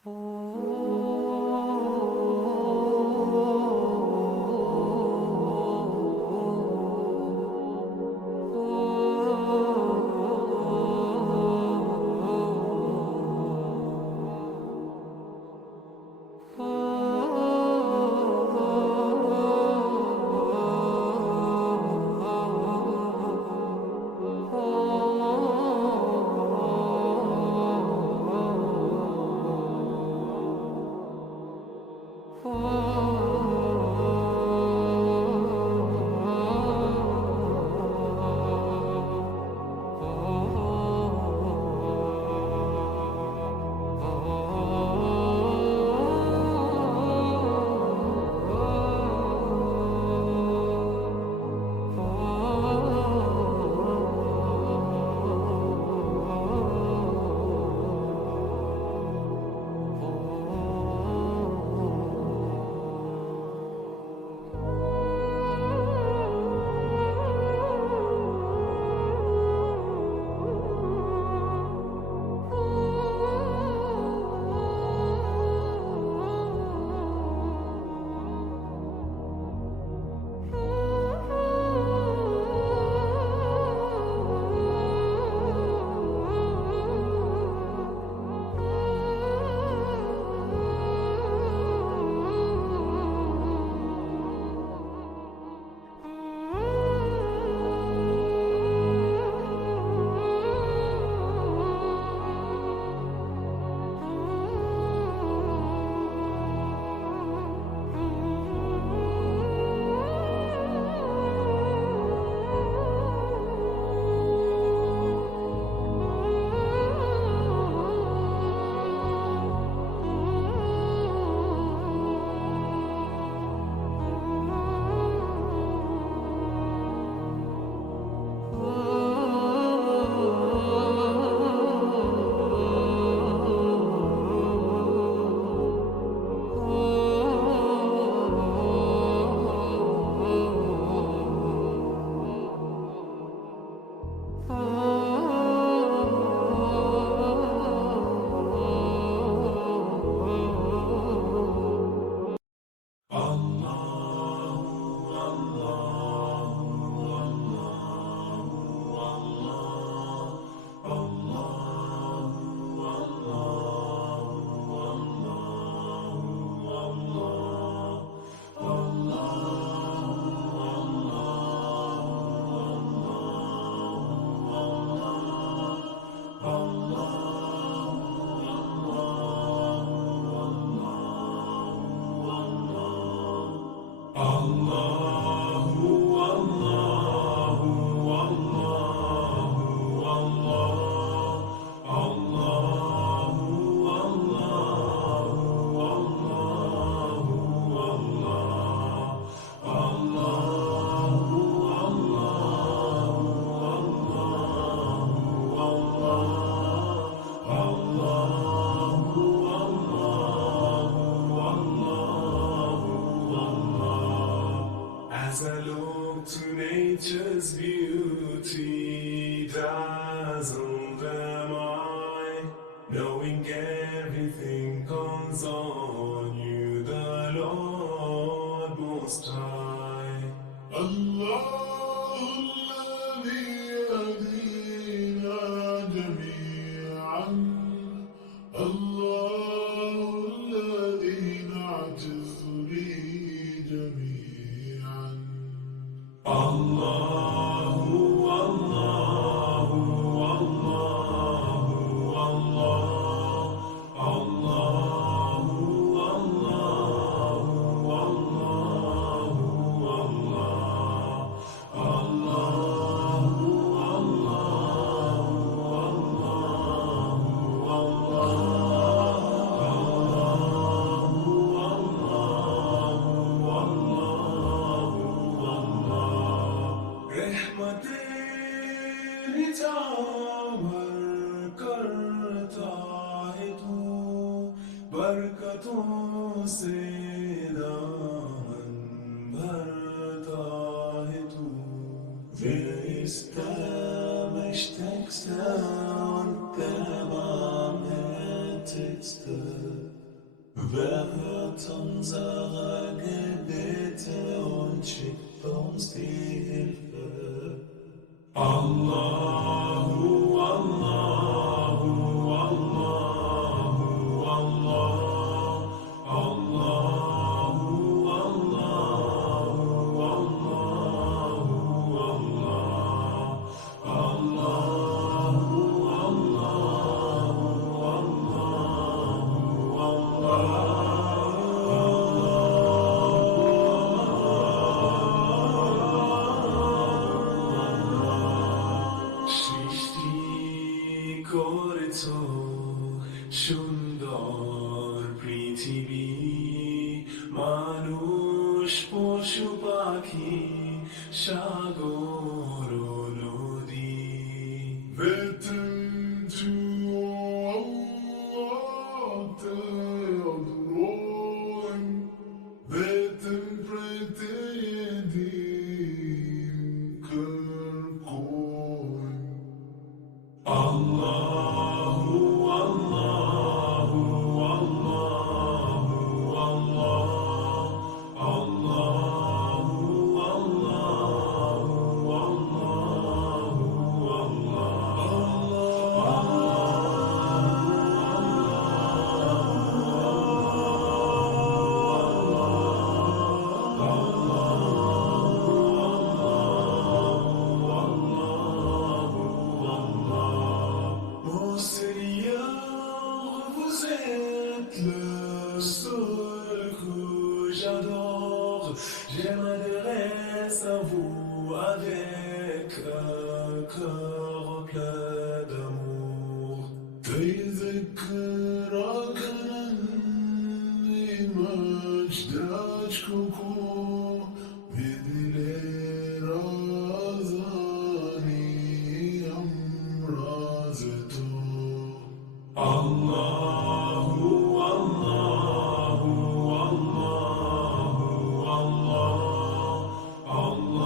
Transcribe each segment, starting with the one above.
As I look to nature's beauty, dazzled am I, knowing everything comes on you, the Lord Most High. الله الذي يهدينا جميعا، الله الذي نعجز به جميعا. الله الله الله الله الله बरकतों से दामन भरता है तू. Willst du mich texten und der Wahrheit Texte. Wer hört unsere Gebete und schickt uns die Hilfe? Allahu, Allahu, Allahu, Allah, Allahu, Allahu, Allahu, Allah, করেছো সুন্দর পৃথিবী, মানুষ পশু পাখি সাগর নদী। Bitten zu Allah te adoren, bitten prete din kërkojnë. Allahu, Allahu, Allahu, Allah, Allahu, Allahu, Mon Seigneur, vous êtes le seul que j'adore. Je m'adresse à vous avec un cœur plein d'amour. تذكرك أني مجدك كوكو بدلي رازاني أمرازتو. Allahu, Allahu, Allahu, Allah, Allahu,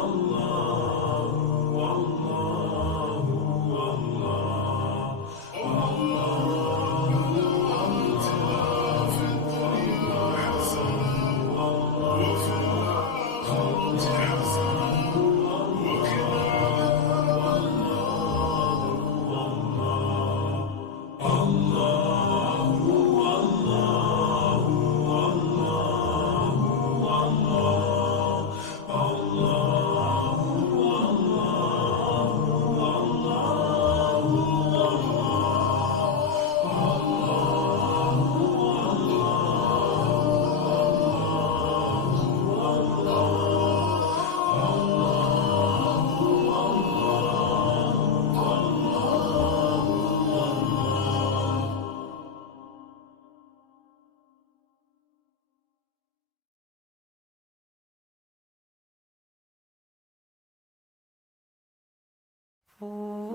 Allahu, Oh.